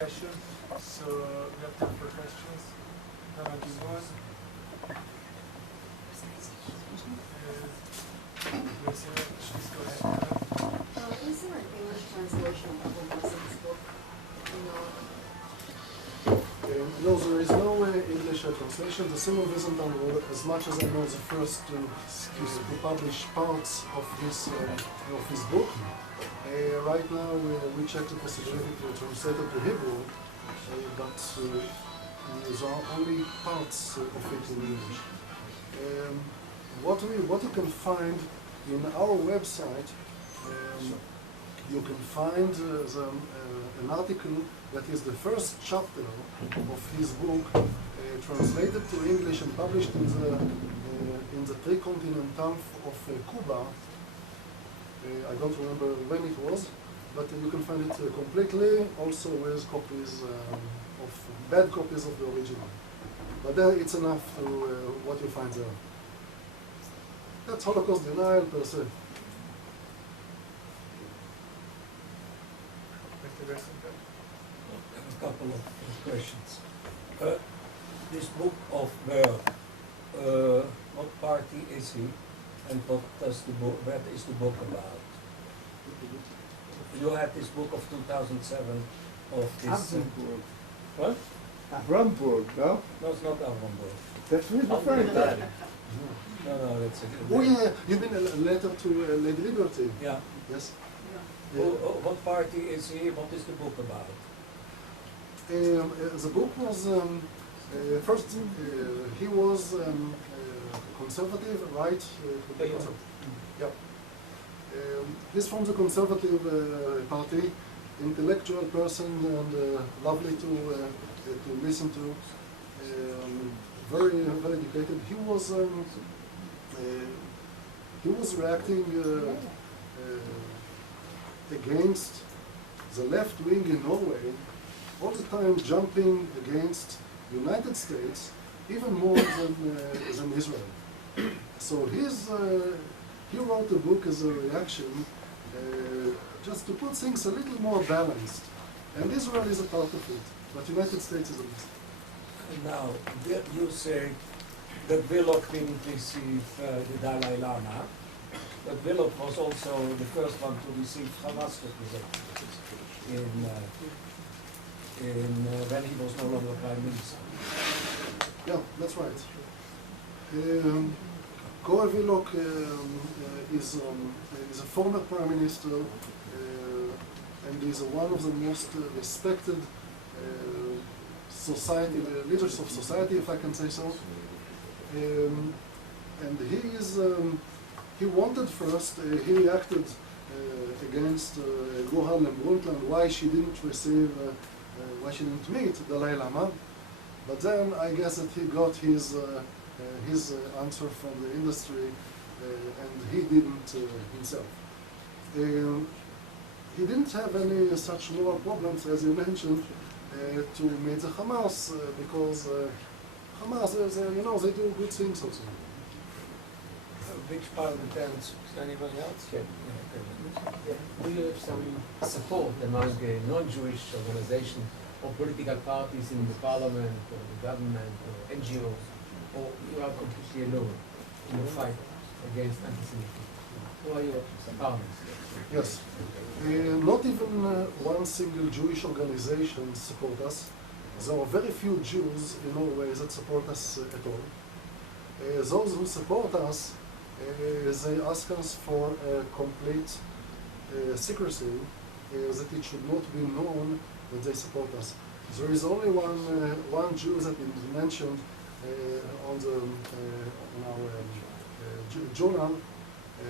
Question. So we have time for questions. There might be one. Please go ahead. Is there an English translation of Wilson's book? No, there is no English translation. The single reason that, as much as I know, the first to publish parts of his book. Right now, we check the possibility to translate it to Hebrew, but there are only parts of it in English. What you can find in our website, you can find an article that is the first chapter of his book, translated to English and published in the Tricontinental of Cuba. I don't remember when it was, but you can find it completely, also with copies of bad copies of the original. But it's enough to what you find there. That's Holocaust denial per se. A couple of questions. This book of Berg, what party is he, and what is the book about? You had this book of 2007 of this. What? Brandburg, no? No, it's not Avronburg. That's what you're referring to. No, that's a Oh yeah, you mean a letter to Lady Liberty? Yeah. Yes. Yeah. What party is he? What is the book about? The book was first. He was conservative, right? Yeah. He's from the Conservative Party, intellectual person and lovely to listen to. Very educated. He was reacting against the left wing in Norway, all the time jumping against United States, even more than Israel. So he wrote the book as a reaction, just to put things a little more balanced. And Israel is a part of it, but United States is a mistake. Now, you say that Willock didn't receive the Dalai Lama, but Willock was also the first one to receive Hamas representatives when he was no longer Prime Minister. Yeah, that's right. Kory Willock is a former Prime Minister and is one of the most respected leaders of society, if I can say so. And he wanted first, he reacted against Gro Harlem Brundtland, why she didn't meet Dalai Lama. But then I guess that he got his answer from the industry, and he didn't himself. He didn't have any such moral problems, as you mentioned, to meet the Hamas, because Hamas, they do good things also. Which parliamentarians? Anybody else? Do you have some support among non-Jewish organizations or political parties in the parliament or the government or NGOs, or you are completely alone in the fight against anti-Semitism? Who are your partners? Yes. Not even one single Jewish organization support us. There are very few Jews in Norway that support us at all. Those who support us, they ask us for complete secrecy, that it should not be known that they support us. There is only one Jew that is mentioned on our journal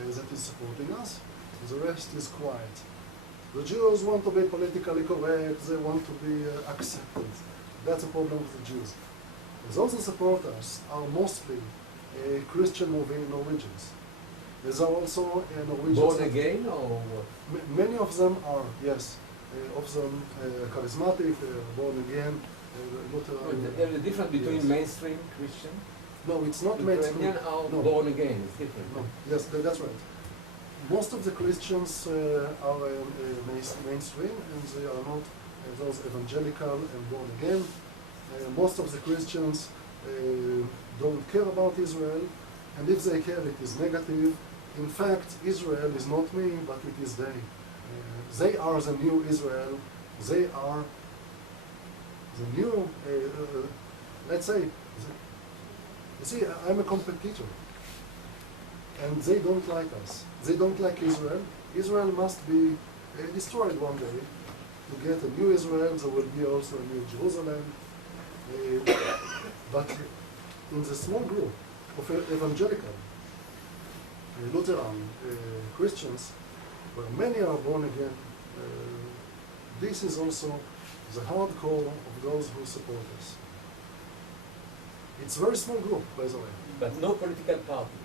that is supporting us. The rest is quiet. The Jews want to be politically correct, they want to be accepted. That's a problem with the Jews. Those who support us are mostly Christian Norwegians. There are also Norwegians. Born again or what? Many of them are, yes. Of them charismatic, born again, Lutheran. There's a difference between mainstream Christian. No, it's not mainstream. Ukrainian or No. born again. It's different. No, yes, that's right. Most of the Christians are mainstream, and they are not those evangelical and born again. Most of the Christians don't care about Israel, and if they care, it is negative. In fact, Israel is not me, but it is they. They are the new Israel. They are the new, let's say, you see, I'm a competitor, and they don't like us. They don't like Israel. Israel must be destroyed one day. To get a new Israel, there will be also a new Jerusalem. But in the small group of evangelical, Lutheran Christians, where many are born again, this is also the hardcore of those who support us. It's a very small group, by the way. But no political party,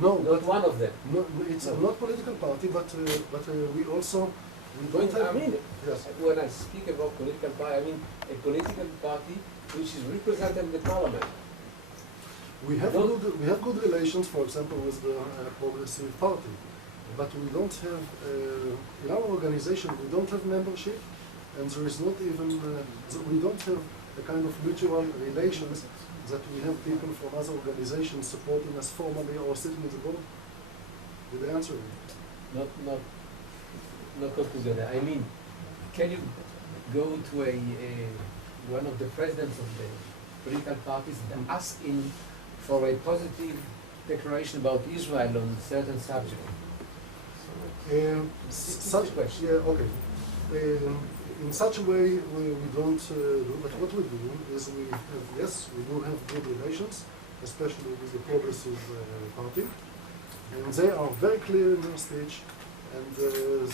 No, not one of them. no, it's not political party, but we also we don't I have. mean, Yes. when I speak about political party, I mean a political party which is represented in the parliament. We have good relations, for example, with the Progressive Party, but we don't have in our organization we don't have membership, and there is not even we don't have a kind of mutual relations that we have people from other organizations supporting us formally or sitting in the board. Did I answer you? Not altogether. I mean, can you go to one of the presidents of the political parties and ask him for a positive declaration about Israel on certain subject? Such question. Yeah, okay. In such a way, we don't do, but what we do is we do have good relations, especially with the Progressive Party, and they are very clear in their speech, and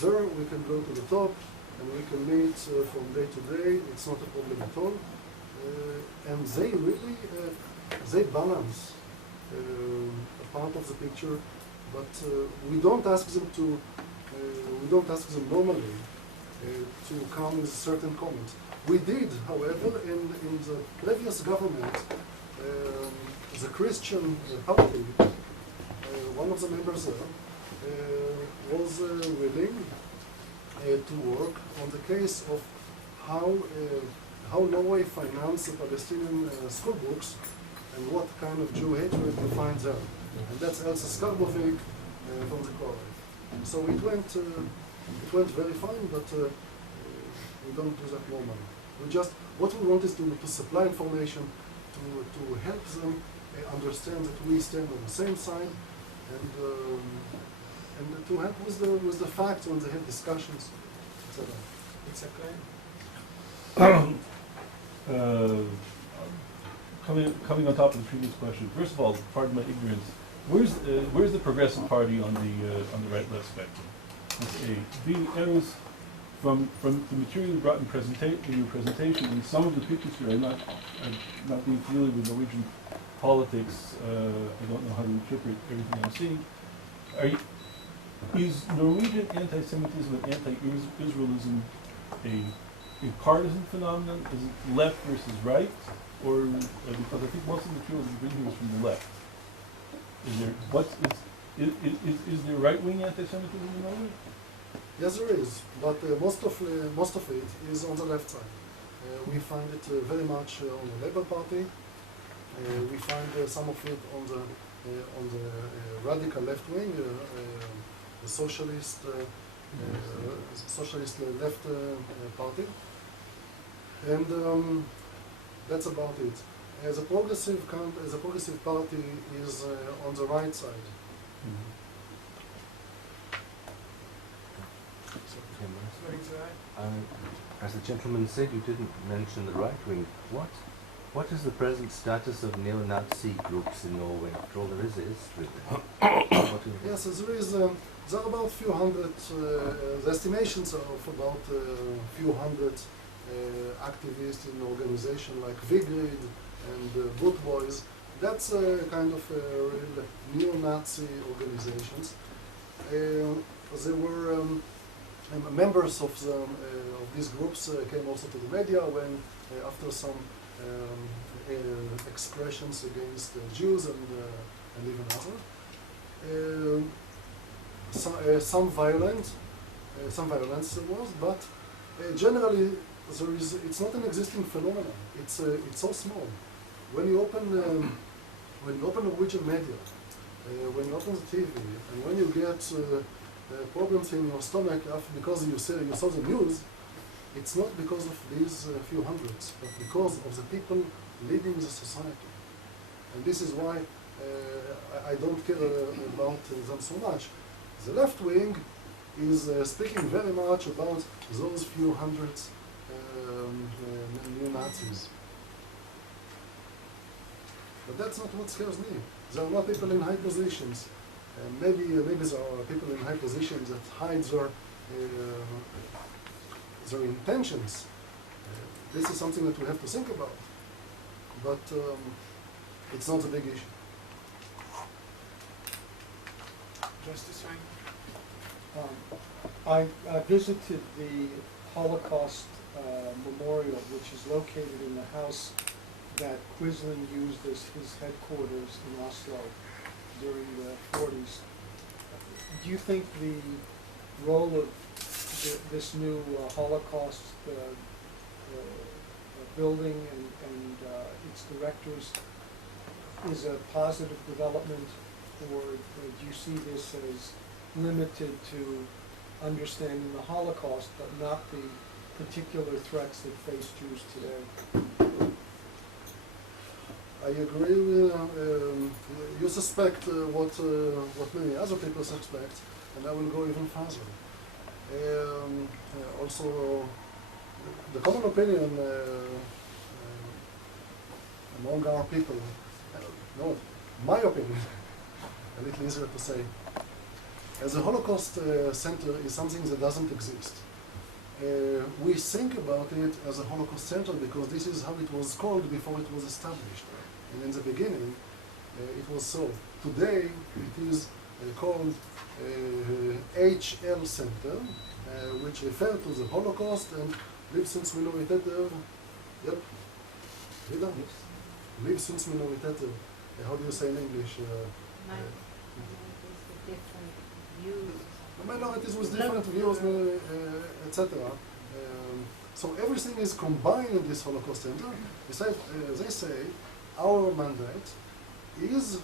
there we can go to the top, and we can meet from day to day. It's not a problem at all, and they really they balance a part of the picture, but we don't ask them to. We don't ask them normally to come with certain comments. We did, however, in the previous government, the Christian party, one of the members there, was willing to work on the case of how Norway financed the Palestinian school books and what kind of Jew hatred you find there. And that's Elsa Skarbovik from the Koran. So it went very fine, but we don't do that normally. What we want is to supply information, to help them understand that we stand on the same side, and to help with the facts when they have discussions, etc. It's okay. Coming on top of the previous question, first of all, pardon my ignorance, where's the Progressive Party on the right-left spectrum? That's A. B. Erez, from the material you brought in your presentation, and some of the pictures here, I'm not being familiar with Norwegian politics. I don't know how to interpret everything I'm seeing. Is Norwegian anti-Semitism and anti-Israelism a partisan phenomenon? Is it left versus right? Or because I think most of the material you bring here is from the left. Is there right-wing anti-Semitism in Norway? Yes, there is, but most of it is on the left side. We find it very much on the Labour Party. We find some of it on the radical left wing, the socialist left party, and that's about it. The progressive party is on the right side. Mm-hmm. As the gentleman said, you didn't mention the right wing. What is the present status of neo-Nazi groups in Norway? After all, there is a history there. Yes, there are about few hundred. The estimations are of about few hundred activists in organizations like Vigrid and Boot Boys. That's kind of real neo-Nazi organizations. There were members of these groups came also to the media when after some expressions against Jews and even others. Some violence was, but Generally, it's not an existing phenomenon. It's so small. When you open Norwegian media, when you open the TV, and when you get problems in your stomach because you saw the news, it's not because of these few hundreds, but because of the people leading the society. And this is why I don't care about them so much. The left wing is speaking very much about those few hundreds neo-Nazis. But that's not what scares me. There are not people in high positions. Maybe there are people in high positions that hide their intentions. This is something that we have to think about. But it's not a big issue. Justice Ryan? I visited the Holocaust Memorial, which is located in the house that Quisling used as his headquarters in Oslo during the 40s. Do you think the role of this new Holocaust building and its directors is a positive development, or do you see this as limited to understanding the Holocaust but not the particular threats that face Jews today? I agree with you suspect what many other people suspect, and I will go even further. Also, the common opinion among our people, no, my opinion, a little easier to say, as a Holocaust center is something that doesn't exist. We think about it as a Holocaust center because this is how it was called before it was established. And in the beginning, it was so. Today, it is called HL Center, which refers to the Holocaust and Livssynsminoriteter. Yep. Livssynsminoriteter. How do you say in English? Different views. Minorities with different views, etc. So everything is combined in this Holocaust Center. They say our mandate is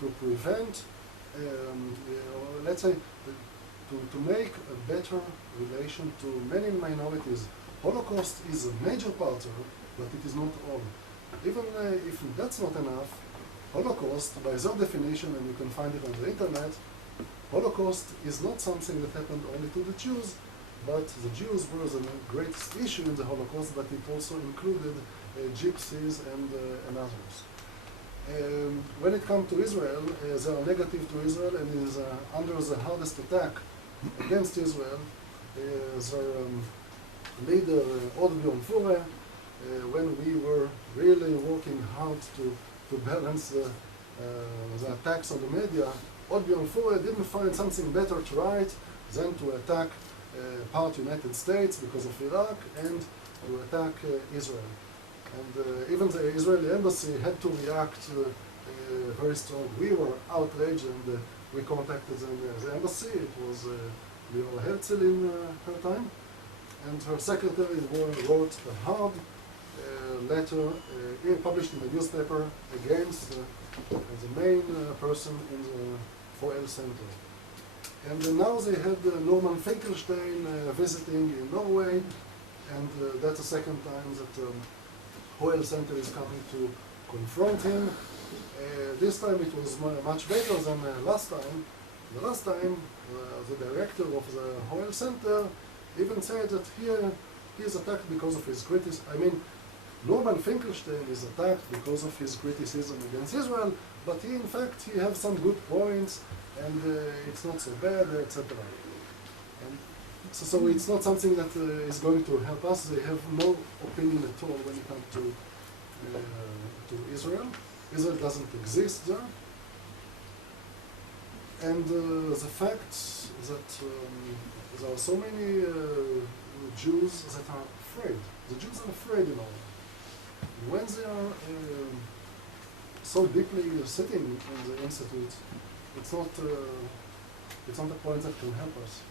to prevent, let's say, to make a better relation to many minorities. Holocaust is a major part of it, but it is not all. Even if that's not enough, Holocaust, by their definition, and you can find it on the internet, Holocaust is not something that happened only to the Jews, but the Jews were the greatest issue in the Holocaust, but it also included gypsies and others. When it comes to Israel, they are negative to Israel and is under the hardest attack against Israel. Their leader, Odd Fure, when we were really working hard to balance the attacks on the media, Odd Fure didn't find something better to write than to attack part United States because of Iraq and to attack Israel. And even the Israeli embassy had to react very strong. We were outraged and we contacted the embassy. It was Lior Herzl in her time. And her secretary wrote a hard letter published in the newspaper against the main person in the Hoel Center. And now they had Norman Finkelstein visiting in Norway, and that's the second time that Hoel Center is coming to confront him. This time it was much better than last time. The last time, the director of the Hoel Center even said that he is attacked because of his criticism. I mean, Norman Finkelstein is attacked because of his criticism against Israel, but he, in fact, he has some good points, and it's not so bad, etc. And so it's not something that is going to help us. They have no opinion at all when it comes to Israel. Israel doesn't exist there. And the fact that there are so many Jews that are afraid. The Jews are afraid, you know. When they are so deeply sitting in the institute, it's not a point that can help us.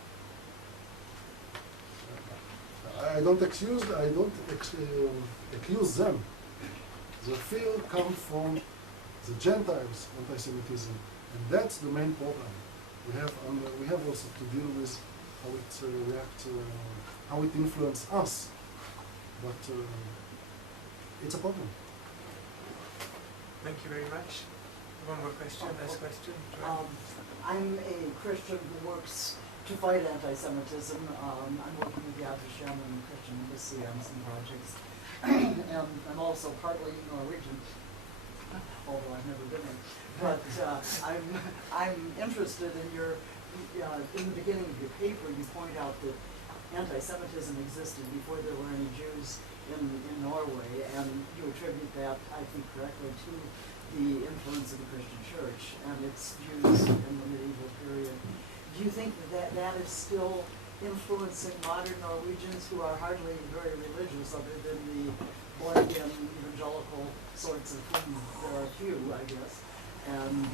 I don't accuse them. The fear comes from the Gentiles' anti-Semitism, and that's the main problem. We have also to deal with how it reacts, how it influences us, but it's a problem. Thank you very much. One more question, last question. I'm a Christian who works to fight anti-Semitism. I'm working with Yad Vashem and Christian Embassy on some projects. And I'm also partly Norwegian, although I've never been there. But I'm interested in your, in the beginning of your paper, you point out that anti-Semitism existed before there were any Jews in Norway, and you attribute that, I think correctly, to the influence of the Christian Church and its views in the medieval period. Do you think that that is still influencing modern Norwegians who are hardly very religious, other than the born-again evangelical sorts of whom there are few, I guess? And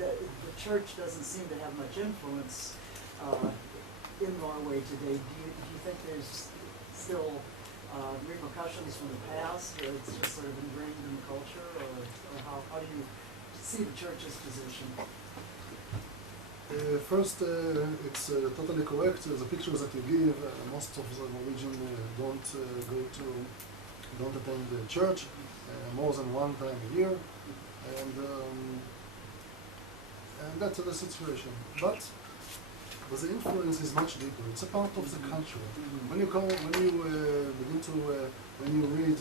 the church doesn't seem to have much influence in Norway today. Do you think there's still repercussions from the past, or it's just sort of ingrained in the culture, or how do you see the church's position? First, it's totally correct. The pictures that you give, most of the Norwegian don't attend the church more than one time a year, and that's the situation. But the influence is much deeper. It's a part of the culture. When you read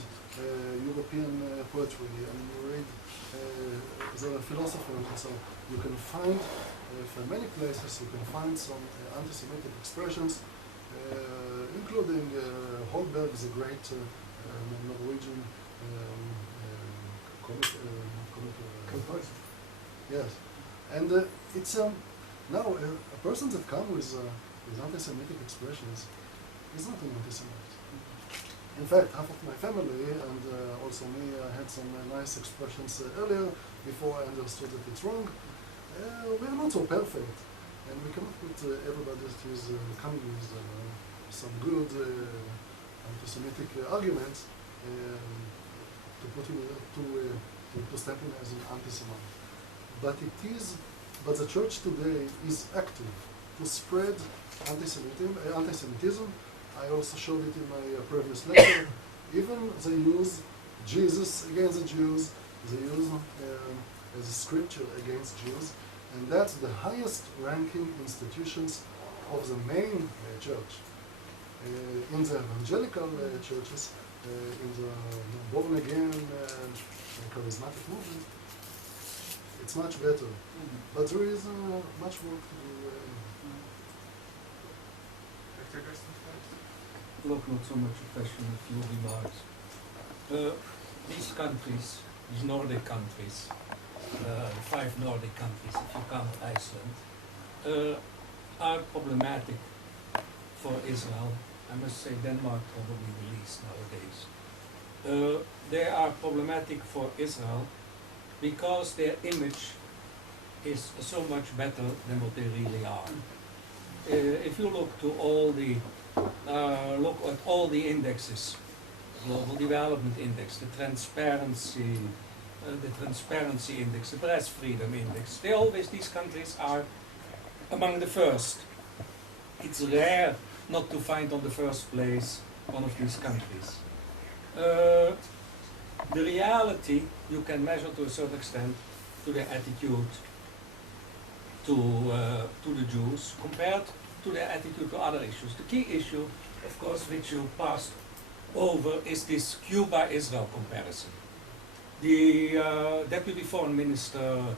European poetry and you read the philosophers, and so you can find from many places you can find some anti-Semitic expressions, including Holberg, the great Norwegian composer. Yes, and it's now a person that comes with anti-Semitic expressions is not an anti-Semite. In fact, half of my family and also me had some nice expressions earlier before I understood that it's wrong. We are not so perfect, and we cannot put everybody that is coming with some good anti-Semitic arguments to step in as an anti-Semite. But the church today is active to spread anti-Semitism. I also showed it in my previous lecture. Even they use Jesus against the Jews. They use as a scripture against Jews, and that's the highest ranking institutions of the main church. In the evangelical churches, in the born again charismatic movement, it's much better. But there is much work to do. Dr. Gerstenfeld? Look, not so much a question, a few remarks. These countries, these Nordic countries, the 5 Nordic countries, if you count Iceland, are problematic for Israel. I must say Denmark probably the least nowadays. They are problematic for Israel because their image is so much better than what they really are. If you look to all the look at all the indexes, Global Development Index, the Transparency Index, the Press Freedom Index, these countries are among the first. It's rare not to find on the first place one of these countries. The reality you can measure to a certain extent to their attitude to the Jews compared to their attitude to other issues. The key issue, of course, which you passed over is this Cuba-Israel comparison. The Deputy Foreign Minister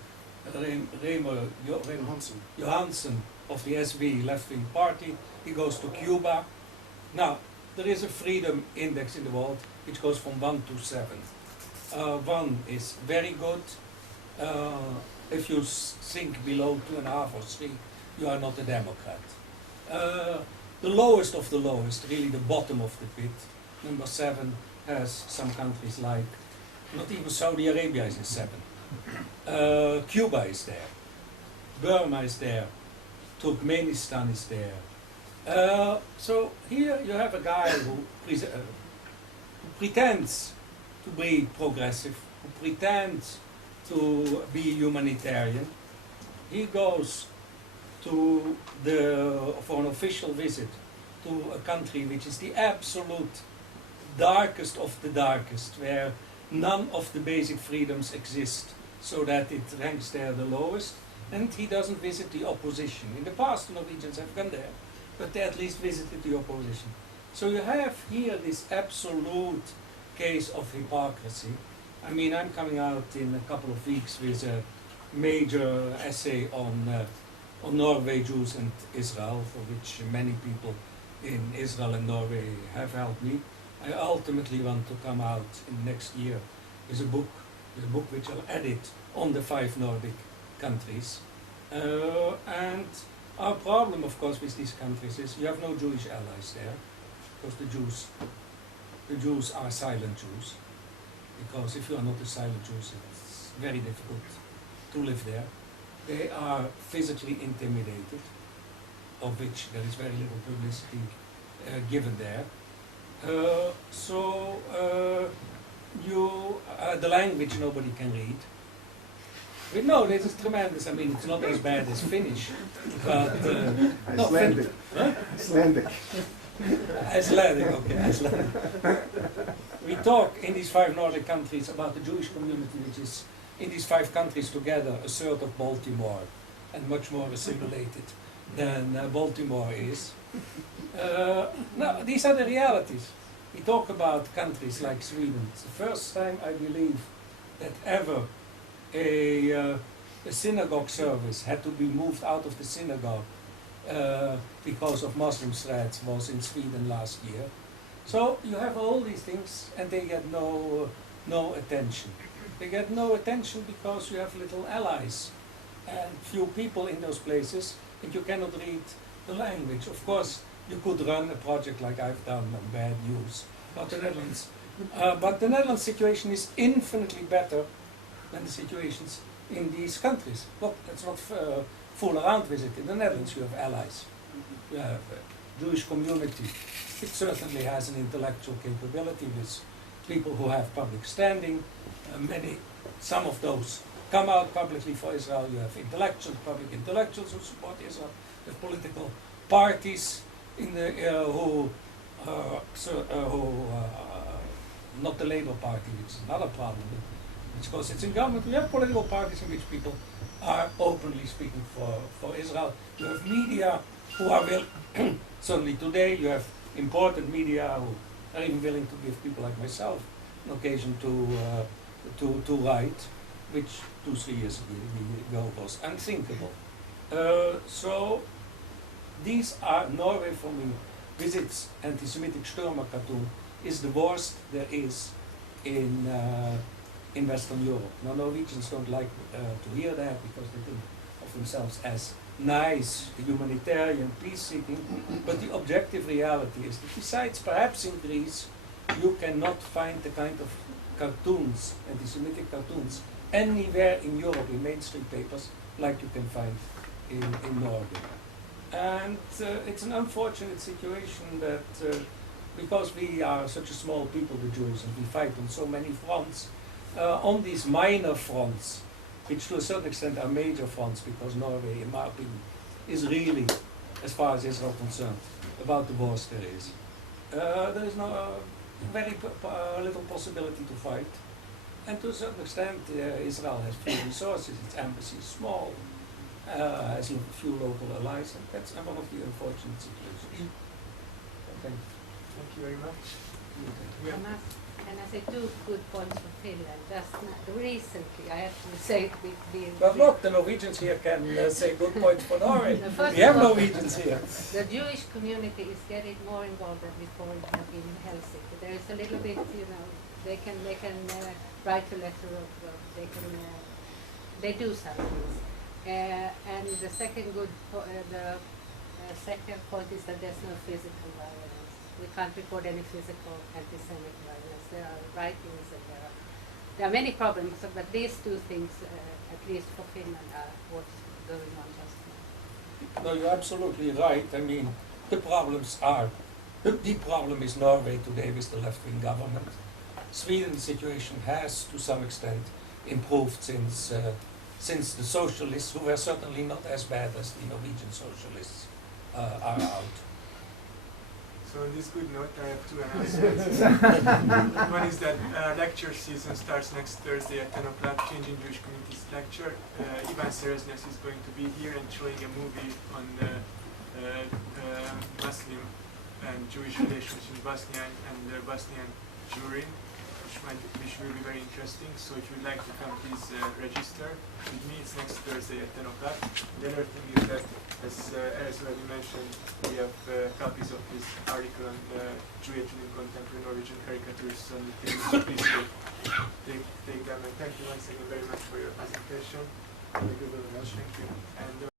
Johansson of the SV left-wing party, he goes to Cuba. Now, there is a freedom index in the world which goes from 1 to 7. 1 is very good. If you sink below 2.5 or 3, you are not a Democrat. The lowest of the lowest, really the bottom of the pit, number 7, has some countries like, not even Saudi Arabia is in 7. Cuba is there. Burma is there. Turkmenistan is there. So here you have a guy who pretends to be progressive, who pretends to be humanitarian. He goes for an official visit to a country which is the absolute darkest of the darkest, where none of the basic freedoms exist, so that it ranks there the lowest, and he doesn't visit the opposition. In the past, the Norwegians have gone there, but they at least visited the opposition. So you have here this absolute case of hypocrisy. I mean, I'm coming out in a couple of weeks with a major essay on Norway, Jews and Israel, for which many people in Israel and Norway have helped me. I ultimately want to come out in next year with a book which I'll edit on the 5 Nordic countries. And our problem, of course, with these countries is you have no Jewish allies there, because the Jews are silent Jews. Because if you are not a silent Jew, it's very difficult to live there. They are physically intimidated, of which there is very little publicity given there. The language nobody can read. But no, this is tremendous. I mean, it's not as bad as Finnish, but Icelandic. Huh? Icelandic. Icelandic, okay, Icelandic. We talk in these 5 Nordic countries about the Jewish community, which is in these 5 countries together a third of Baltimore, and much more assimilated than Baltimore is. No, these are the realities. We talk about countries like Sweden. It's the first time, I believe, that ever a synagogue service had to be moved out of the synagogue because of Muslim threats was in Sweden last year. So you have all these things, and they get no attention. They get no attention because you have little allies and few people in those places, and you cannot read the language. Of course, you could run a project like I've done on bad news about the Netherlands. But the Netherlands situation is infinitely better than the situations in these countries. Look, let's not fool around with it. In the Netherlands you have allies. You have a Jewish community. It certainly has an intellectual capability with people who have public standing. Some of those come out publicly for Israel. You have intellectuals, public intellectuals who support Israel. You have political parties in the not the Labour Party, which is another problem, because it's in government. We have political parties in which people are openly speaking for Israel. You have media who are certainly today you have important media who are even willing to give people like myself an occasion to write, which 2-3 years ago was unthinkable. So these are Norway for me. Visits anti-Semitic Stürmer cartoon is the worst there is in Western Europe. Now Norwegians don't like to hear that because they think of themselves as nice, humanitarian, peace-seeking, but the objective reality is that besides perhaps in Greece, you cannot find the kind of cartoons, anti-Semitic cartoons, anywhere in Europe in mainstream papers like you can find in Norway. And it's an unfortunate situation that because we are such a small people, the Jews, and we fight on so many fronts, on these minor fronts, which to a certain extent are major fronts, because Norway, in my opinion, is really, as far as Israel is concerned, about the worst there is. There is very little possibility to fight, and to a certain extent, Israel has few resources. Its embassy is small, has a few local allies, and that's one of the unfortunate situations. Thank you. Thank you very much. Can I say 2 good points for Finland? Just recently, I have to say, But look, the Norwegians here can say good points for Norway. We have Norwegians here. The Jewish community is getting more involved than before in Helsinki. There is a little bit, they can write a letter of, they do some things. And the second second point is that there's no physical violence. We can't record any physical anti-Semitic violence. There are writings and there are many problems, but these 2 things, at least for Finland, are what's going on just now. No, you're absolutely right. I mean, the problems are, the problem is Norway today with the left-wing government. Sweden's situation has, to some extent, improved since the socialists, who were certainly not as bad as the Norwegian socialists, are out. So on this good note, I have two announcements. One is that lecture season starts next Thursday at 10 o'clock, Changing Jewish Communities lecture. Ivan Sereznes is going to be here and showing a movie on Muslim and Jewish relations in Bosnia and the Bosnian Jewry, which will be very interesting. So if you'd like to come, please register with me. It's next Thursday at 10 o'clock. The other thing is that, as Erez already mentioned, we have copies of this article on Jewish and contemporary Norwegian caricaturists on the table. So please take them. And thank you once again very much for your presentation. Thank you very much. Thank you. And,